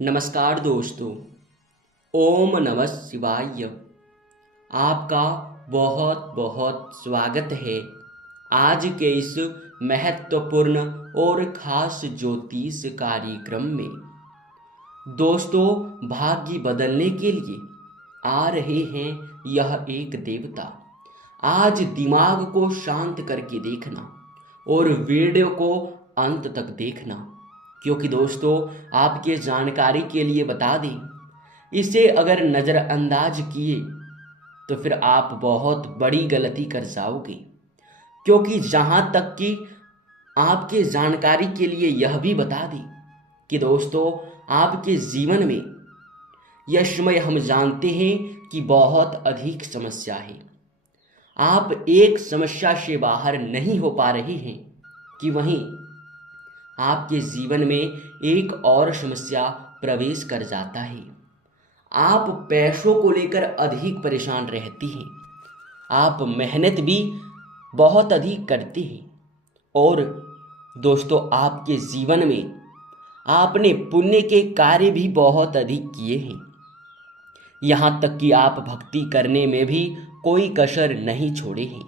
नमस्कार दोस्तों। ओम नमः शिवाय। आपका बहुत बहुत स्वागत है आज के इस महत्वपूर्ण और खास ज्योतिष कार्यक्रम में। दोस्तों, भाग्य बदलने के लिए आ रहे हैं यह एक देवता। आज दिमाग को शांत करके देखना और वीडियो को अंत तक देखना, क्योंकि दोस्तों आपके जानकारी के लिए बता दें, इसे अगर नज़रअंदाज किए तो फिर आप बहुत बड़ी गलती कर जाओगे। क्योंकि जहाँ तक कि आपके जानकारी के लिए यह भी बता दें कि दोस्तों आपके जीवन में यह समय हम जानते हैं कि बहुत अधिक समस्या है। आप एक समस्या से बाहर नहीं हो पा रहे हैं कि वहीं आपके जीवन में एक और समस्या प्रवेश कर जाता है। आप पैसों को लेकर अधिक परेशान रहती हैं। आप मेहनत भी बहुत अधिक करते हैं और दोस्तों आपके जीवन में आपने पुण्य के कार्य भी बहुत अधिक किए हैं। यहाँ तक कि आप भक्ति करने में भी कोई कसर नहीं छोड़े हैं,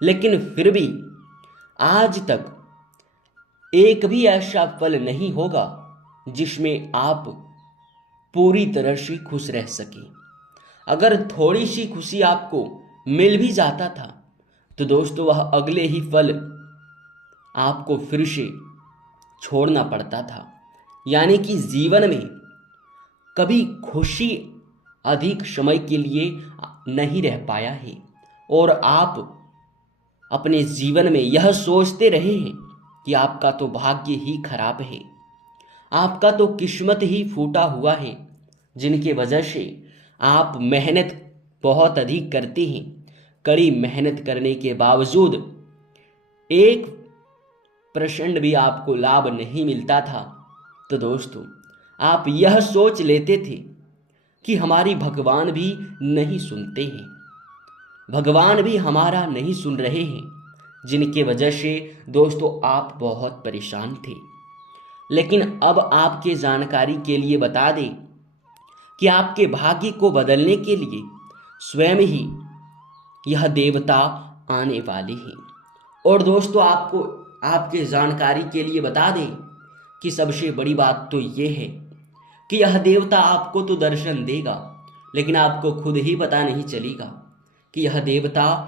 लेकिन फिर भी आज तक एक भी ऐसा पल नहीं होगा जिसमें आप पूरी तरह से खुश रह सके। अगर थोड़ी सी खुशी आपको मिल भी जाता था तो दोस्तों वह अगले ही पल आपको फिर से छोड़ना पड़ता था। यानी कि जीवन में कभी खुशी अधिक समय के लिए नहीं रह पाया है और आप अपने जीवन में यह सोचते रहे हैं कि आपका तो भाग्य ही खराब है, आपका तो किस्मत ही फूटा हुआ है, जिनके वजह से आप मेहनत बहुत अधिक करते हैं। कड़ी मेहनत करने के बावजूद 1% भी आपको लाभ नहीं मिलता था। तो दोस्तों आप यह सोच लेते थे कि हमारी भगवान भी नहीं सुनते हैं, भगवान भी हमारा नहीं सुन रहे हैं, जिनके वजह से दोस्तों आप बहुत परेशान थे। लेकिन अब आपके जानकारी के लिए बता दें कि आपके भाग्य को बदलने के लिए स्वयं ही यह देवता आने वाले हैं। और दोस्तों आपको आपके जानकारी के लिए बता दें कि सबसे बड़ी बात तो ये है कि यह देवता आपको तो दर्शन देगा, लेकिन आपको खुद ही पता नहीं चलेगा कि यह देवता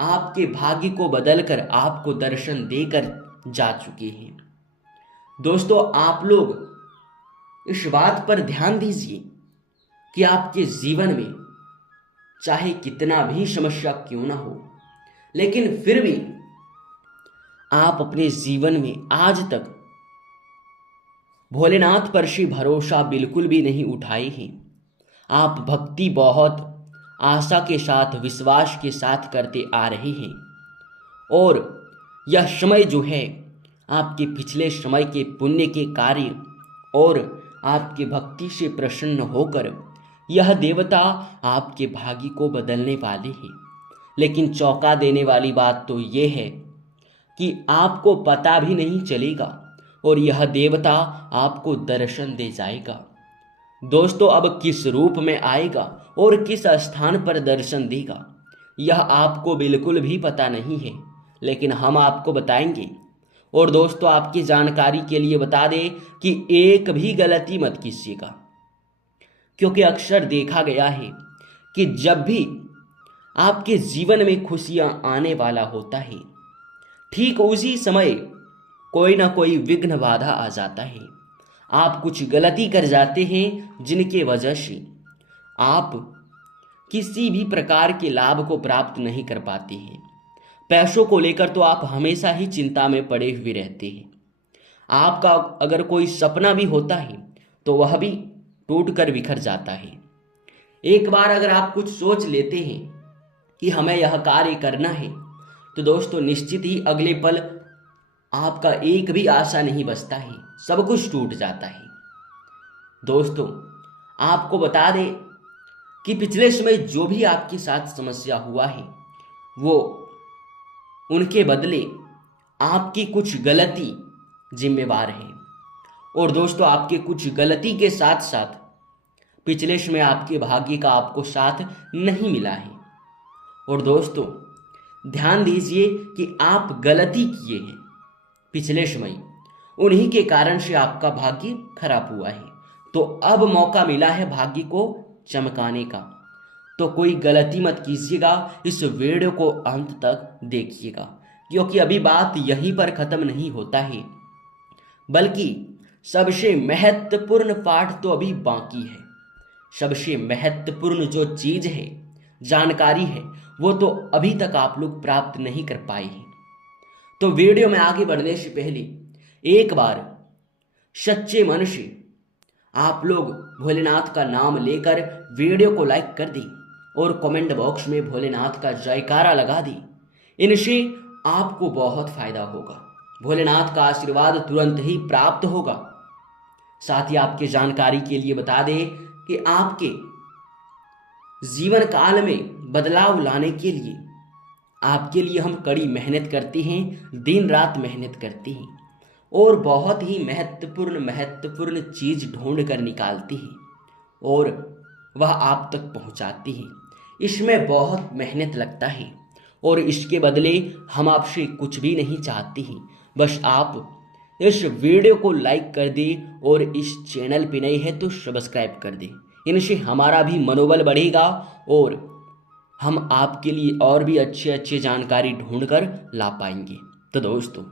आपके भाग्य को बदलकर आपको दर्शन देकर जा चुके हैं। दोस्तों आप लोग इस बात पर ध्यान दीजिए कि आपके जीवन में चाहे कितना भी समस्या क्यों ना हो, लेकिन फिर भी आप अपने जीवन में आज तक भोलेनाथ पर से भरोसा बिल्कुल भी नहीं उठाए हैं। आप भक्ति बहुत आशा के साथ, विश्वास के साथ करते आ रहे हैं और यह समय जो है आपके पिछले समय के पुण्य के कार्य और आपके भक्ति से प्रसन्न होकर यह देवता आपके भाग्य को बदलने वाले हैं। लेकिन चौंका देने वाली बात तो यह है कि आपको पता भी नहीं चलेगा और यह देवता आपको दर्शन दे जाएगा। दोस्तों अब किस रूप में आएगा और किस स्थान पर दर्शन देगा यह आपको बिल्कुल भी पता नहीं है, लेकिन हम आपको बताएंगे। और दोस्तों आपकी जानकारी के लिए बता दें कि एक भी गलती मत कीजिएगा, क्योंकि अक्सर देखा गया है कि जब भी आपके जीवन में खुशियां आने वाला होता है, ठीक उसी समय कोई ना कोई विघ्न बाधा आ जाता है। आप कुछ गलती कर जाते हैं जिनके वजह से आप किसी भी प्रकार के लाभ को प्राप्त नहीं कर पाते हैं। पैसों को लेकर तो आप हमेशा ही चिंता में पड़े हुए रहते हैं। आपका अगर कोई सपना भी होता है तो वह भी टूट कर बिखर जाता है। एक बार अगर आप कुछ सोच लेते हैं कि हमें यह कार्य करना है तो दोस्तों निश्चित ही अगले पल आपका एक भी आशा नहीं बचता है, सब कुछ टूट जाता है। दोस्तों आपको बता दें कि पिछले समय जो भी आपके साथ समस्या हुआ है वो उनके बदले आपकी कुछ गलती जिम्मेवार है और दोस्तों आपके कुछ गलती के साथ साथ पिछले समय आपके भाग्य का आपको साथ नहीं मिला है। और दोस्तों ध्यान दीजिए कि आप गलती किए हैं पिछले समय, उन्हीं के कारण से आपका भाग्य खराब हुआ है। तो अब मौका मिला है भाग्य को चमकाने का। तो कोई गलती मत कीजिएगा, इस वीडियो को अंत तक देखिएगा, क्योंकि अभी बात यहीं पर खत्म नहीं होता है, बल्कि सबसे महत्वपूर्ण पाठ तो अभी बाकी है। सबसे महत्वपूर्ण जो चीज है, जानकारी है, वो तो अभी तक आप लोग प्राप्त नहीं कर पाए हैं। तो वीडियो में आगे बढ़ने से पहले एक बार सच्चे मन से आप लोग भोलेनाथ का नाम लेकर वीडियो को लाइक कर दें और कमेंट बॉक्स में भोलेनाथ का जयकारा लगा दें। इनसे आपको बहुत फायदा होगा, भोलेनाथ का आशीर्वाद तुरंत ही प्राप्त होगा। साथ ही आपके जानकारी के लिए बता दें कि आपके जीवन काल में बदलाव लाने के लिए आपके लिए हम कड़ी मेहनत करते हैं, दिन रात मेहनत करते हैं और बहुत ही महत्वपूर्ण चीज ढूंढ कर निकालती हैं और वह आप तक पहुंचाती हैं। इसमें बहुत मेहनत लगता है और इसके बदले हम आपसे कुछ भी नहीं चाहते हैं, बस आप इस वीडियो को लाइक कर दें और इस चैनल पे नए हैं तो सब्सक्राइब कर दें। इनसे हमारा भी मनोबल बढ़ेगा और हम आपके लिए और भी अच्छे जानकारी ढूंढ कर ला पाएंगे। तो दोस्तों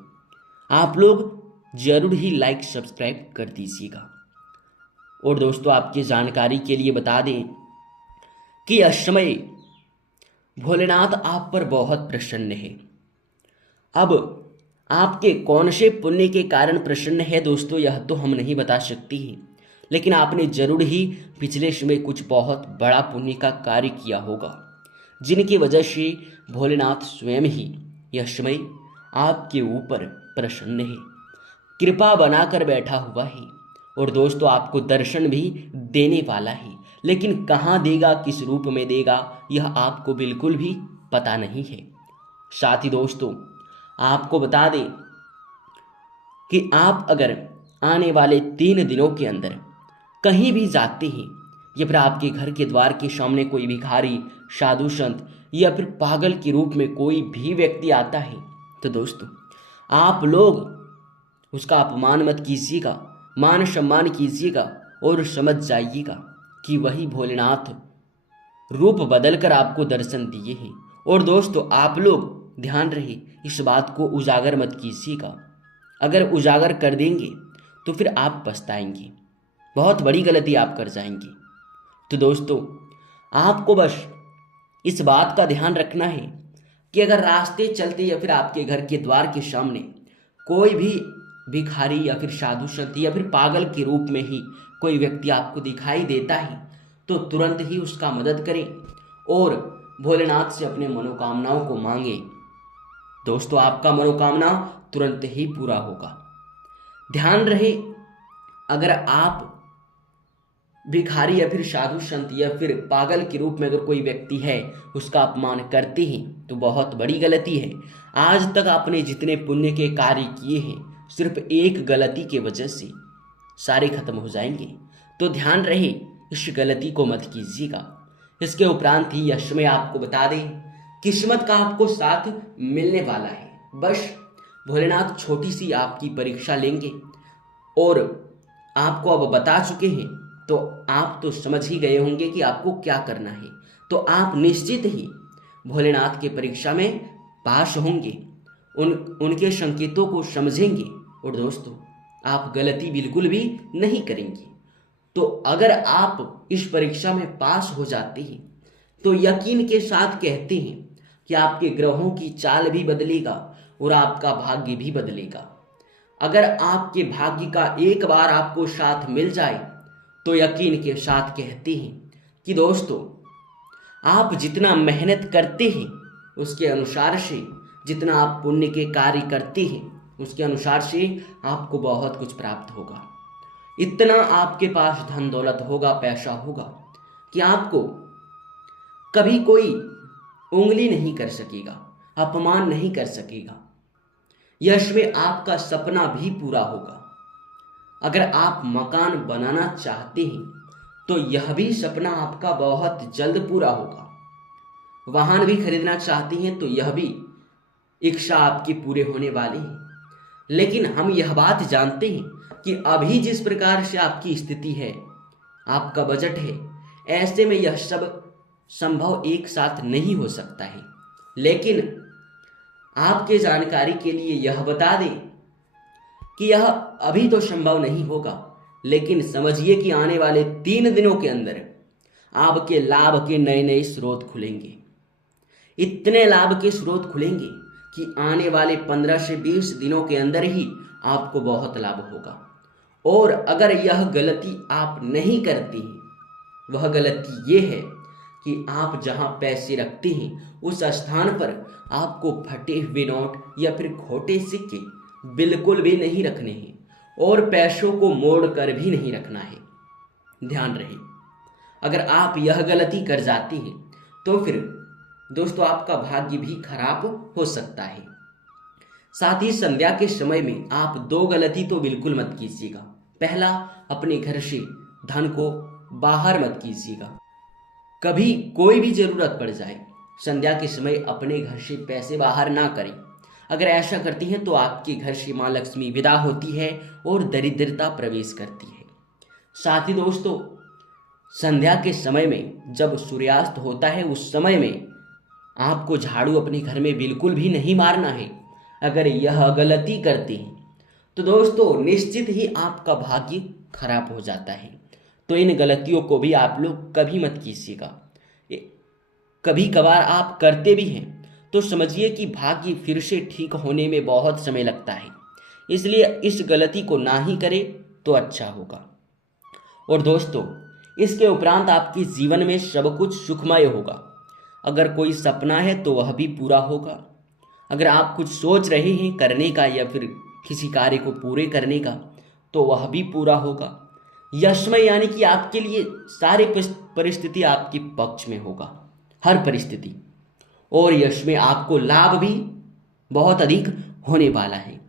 आप लोग जरूर ही लाइक सब्सक्राइब कर दीजिएगा। और दोस्तों आपकी जानकारी के लिए बता दें कि इस समय भोलेनाथ आप पर बहुत प्रसन्न है। अब आपके कौन से पुण्य के कारण प्रसन्न है दोस्तों, यह तो हम नहीं बता सकती हैं, लेकिन आपने जरूर ही पिछले समय कुछ बहुत बड़ा पुण्य का कार्य किया होगा, जिनकी वजह से भोलेनाथ स्वयं ही यह समय आपके ऊपर प्रसन्न है, कृपा बनाकर बैठा हुआ है और दोस्तों आपको दर्शन भी देने वाला है। लेकिन कहाँ देगा, किस रूप में देगा, यह आपको बिल्कुल भी पता नहीं है। साथ ही दोस्तों आपको बता दें कि आप अगर आने वाले 3 दिनों के अंदर कहीं भी जाते हैं या फिर आपके घर के द्वार के सामने कोई भिखारी, साधु संत या फिर पागल के रूप में कोई भी व्यक्ति आता है, तो दोस्तों आप लोग उसका अपमान मत कीजिएगा, मान सम्मान कीजिएगा और समझ जाइएगा कि वही भोलेनाथ रूप बदलकर आपको दर्शन दिए हैं। और दोस्तों आप लोग ध्यान रहे, इस बात को उजागर मत कीजिएगा, अगर उजागर कर देंगे तो फिर आप पछताएंगे, बहुत बड़ी गलती आप कर जाएंगे। तो दोस्तों आपको बस इस बात का ध्यान रखना है कि अगर रास्ते चलते या फिर आपके घर के द्वार के सामने कोई भी भिखारी या फिर साधु संत या फिर पागल के रूप में ही कोई व्यक्ति आपको दिखाई देता है, तो तुरंत ही उसका मदद करें और भोलेनाथ से अपने मनोकामनाओं को मांगे। दोस्तों आपका मनोकामना तुरंत ही पूरा होगा। ध्यान रहे, अगर आप भिखारी या फिर साधु संत या फिर पागल के रूप में अगर कोई व्यक्ति है उसका अपमान करते हैं तो बहुत बड़ी गलती है। आज तक आपने जितने पुण्य के कार्य किए हैं, सिर्फ एक गलती के वजह से सारे खत्म हो जाएंगे। तो ध्यान रहे, इस गलती को मत कीजिएगा। इसके उपरांत ही यश में आपको बता दें, किस्मत का आपको साथ मिलने वाला है। बस भोलेनाथ छोटी सी आपकी परीक्षा लेंगे और आपको अब बता चुके हैं, तो आप तो समझ ही गए होंगे कि आपको क्या करना है। तो आप निश्चित ही भोलेनाथ के परीक्षा में पास होंगे, उनके संकेतों को समझेंगे और दोस्तों आप गलती बिल्कुल भी नहीं करेंगे। तो अगर आप इस परीक्षा में पास हो जाते हैं तो यकीन के साथ कहते हैं कि आपके ग्रहों की चाल भी बदलेगा और आपका भाग्य भी बदलेगा। अगर आपके भाग्य का एक बार आपको साथ मिल जाए तो यकीन के साथ कहते हैं कि दोस्तों आप जितना मेहनत करते हैं उसके अनुसार से, जितना आप पुण्य के कार्य करते हैं उसके अनुसार से आपको बहुत कुछ प्राप्त होगा। इतना आपके पास धन दौलत होगा, पैसा होगा कि आपको कभी कोई उंगली नहीं कर सकेगा, अपमान नहीं कर सकेगा। यश में आपका सपना भी पूरा होगा। अगर आप मकान बनाना चाहते हैं तो यह भी सपना आपका बहुत जल्द पूरा होगा। वाहन भी खरीदना चाहते हैं तो यह भी इच्छा आपकी पूरे होने वाली है। लेकिन हम यह बात जानते हैं कि अभी जिस प्रकार से आपकी स्थिति है, आपका बजट है, ऐसे में यह सब संभव एक साथ नहीं हो सकता है। लेकिन आपके जानकारी के लिए यह बता दें कि यह अभी तो संभव नहीं होगा, लेकिन समझिए कि आने वाले 3 दिनों के अंदर आपके लाभ के नए नए स्रोत खुलेंगे। इतने लाभ के स्रोत खुलेंगे कि आने वाले 15 से 20 दिनों के अंदर ही आपको बहुत लाभ होगा। और अगर यह गलती आप नहीं करती हैं, वह गलती ये है कि आप जहां पैसे रखते हैं उस स्थान पर आपको फटे हुए नोट या फिर खोटे सिक्के बिल्कुल भी नहीं रखने हैं और पैसों को मोड़ कर भी नहीं रखना है। ध्यान रहे, अगर आप यह गलती कर जाते हैं तो फिर दोस्तों आपका भाग्य भी खराब हो सकता है। साथ ही संध्या के समय में आप 2 गलती तो बिल्कुल मत कीजिएगा। पहला, अपने घर से धन को बाहर मत कीजिएगा। कभी कोई भी जरूरत पड़ जाए, संध्या के समय अपने घर से पैसे बाहर ना करें। अगर ऐसा करती हैं तो आपके घर से माँ लक्ष्मी विदा होती है और दरिद्रता प्रवेश करती है। साथ ही दोस्तों, संध्या के समय में जब सूर्यास्त होता है उस समय में आपको झाड़ू अपने घर में बिल्कुल भी नहीं मारना है। अगर यह गलती करते हैं तो दोस्तों निश्चित ही आपका भाग्य खराब हो जाता है। तो इन गलतियों को भी आप लोग कभी मत कीजिएगा। कभी कभार आप करते भी हैं तो समझिए कि भाग्य फिर से ठीक होने में बहुत समय लगता है, इसलिए इस गलती को ना ही करें तो अच्छा होगा। और दोस्तों, इसके उपरांत आपके जीवन में सब कुछ सुखमय होगा। अगर कोई सपना है तो वह भी पूरा होगा। अगर आप कुछ सोच रहे हैं करने का या फिर किसी कार्य को पूरे करने का तो वह भी पूरा होगा। यशमय यानी कि आपके लिए सारी परिस्थिति आपके पक्ष में होगा, हर परिस्थिति। और यश में आपको लाभ भी बहुत अधिक होने वाला है।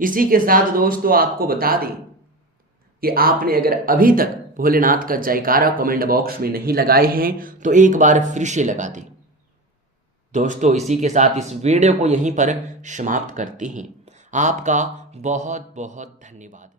इसी के साथ दोस्तों आपको बता दें कि आपने अगर अभी तक भोलेनाथ का जयकारा कमेंट बॉक्स में नहीं लगाए हैं तो एक बार फिर से लगा दें। दोस्तों इसी के साथ इस वीडियो को यहीं पर समाप्त करते हैं। आपका बहुत बहुत धन्यवाद।